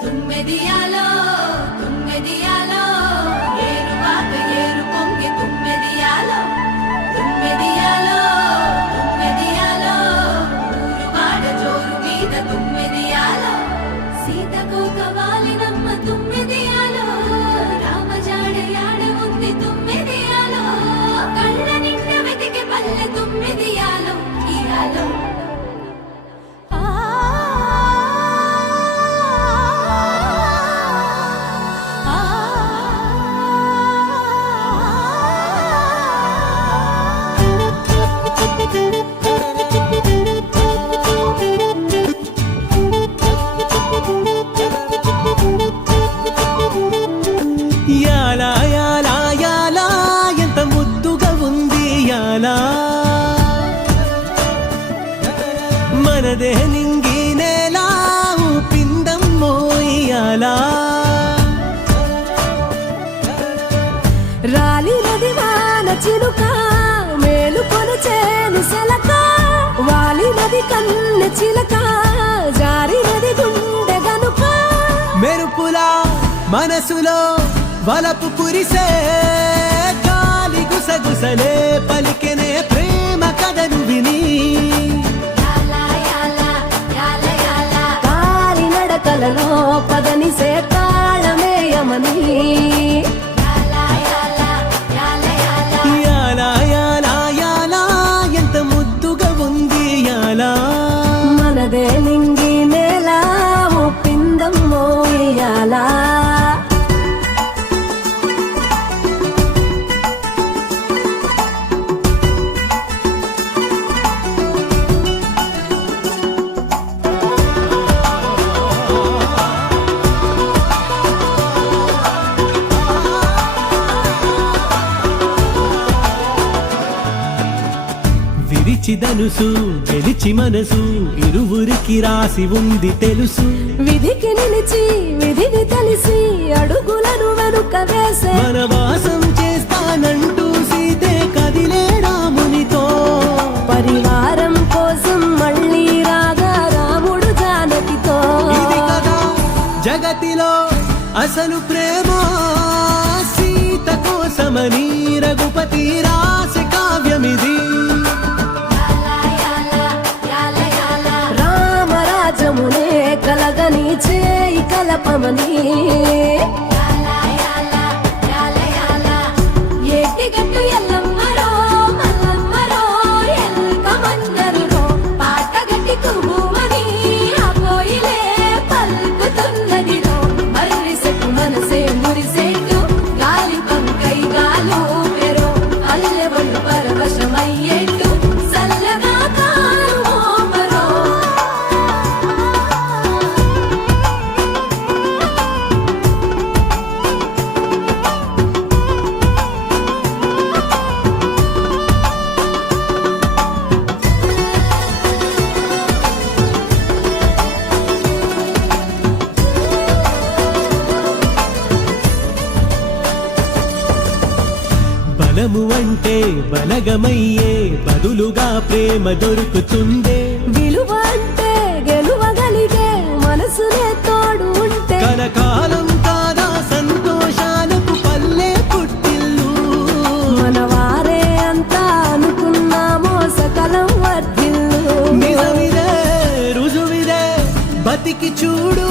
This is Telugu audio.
తుమ్మెదియాలో తుమ్మెదియాలో ఏరువాక ఏరు పొంగి తుమ్మెదియాలో తుమ్మెదియాలో తుమ్మెదియాలో ఊరువాడ జోరు మీద తుమ్మెదియాలో సీతకోక వాలినమ్మ తుమ్మెదియాలో రామజాడ యాడ ఉంది తుమ్మెదియాలో కళ్ళ నిండ వెతికి పల్లె తుమ్మెదియాలో ఇయాలో యాలా యాలా యాలా ఎంత ముద్దుగా ఉంది యాలా మనదే నింగి నేలా పిందం మోయాలా రాలి నది వాన చిలుక మేలుకొని చేను సెలక వాలి నది కన్నె చిలక జారి నది గుండె గనుక మెరుపులా మనసులో వలపు కురిసే గాలి గుసగుసలే పలికెనే ప్రేమ కథను విని కాలి నడకలలో పదనిసే తాళమేయమని యాలా యాలా యాలా ఎంత ముద్దుగా ఉంది యాలా మనదే నింగి నేల పిందం మోయాలా విరిచి ధనుసు గెలిచి మనసు ఇరువురికి రాసి ఉంది తెలుసు విధికి నిలిచి విధిని తెలిసి అడుగులను వెనుక వేసే వనవాసం చేస్తానంటూ సీతే కదిలే రామునితో పరివారం కోసం మళ్ళీ రాగా రాముడు జానకితో ఇది కదా జగతిలో అసలు ప్రేమ సీత కోసమని రఘుపతి రాసే కావ్యమిది రామరాజమునే కలగని చేయి కలపమని ఏటిగట్టు ఎల్లమ్మరో మల్లమ్మరో ఎల్కమన్నరురో పాటగట్టి కుబుమని ఆ పోయిలే పలుకుతున్నదిరో మర్రిసెట్టు మనసే మురిసేటు గాలి పంకై గాలు పెరో అల్లెవళ్ళు పరవశమయ్యేట్టు సల్లగా కారు మోపరో బలము అంటే బలగమయ్యే బదులుగా ప్రేమ దొరుకుతుందే విలువ అంటే గెలువగలిగే మనసునే తోడు ఉంటే కలకాలం కాదా సంతోషాలకు పల్లె పుట్టిల్లు మనవారే అంతా అనుకున్నామో సకలం వర్ధిల్లు నిజమిదే రుజువిదే బతికి చూడు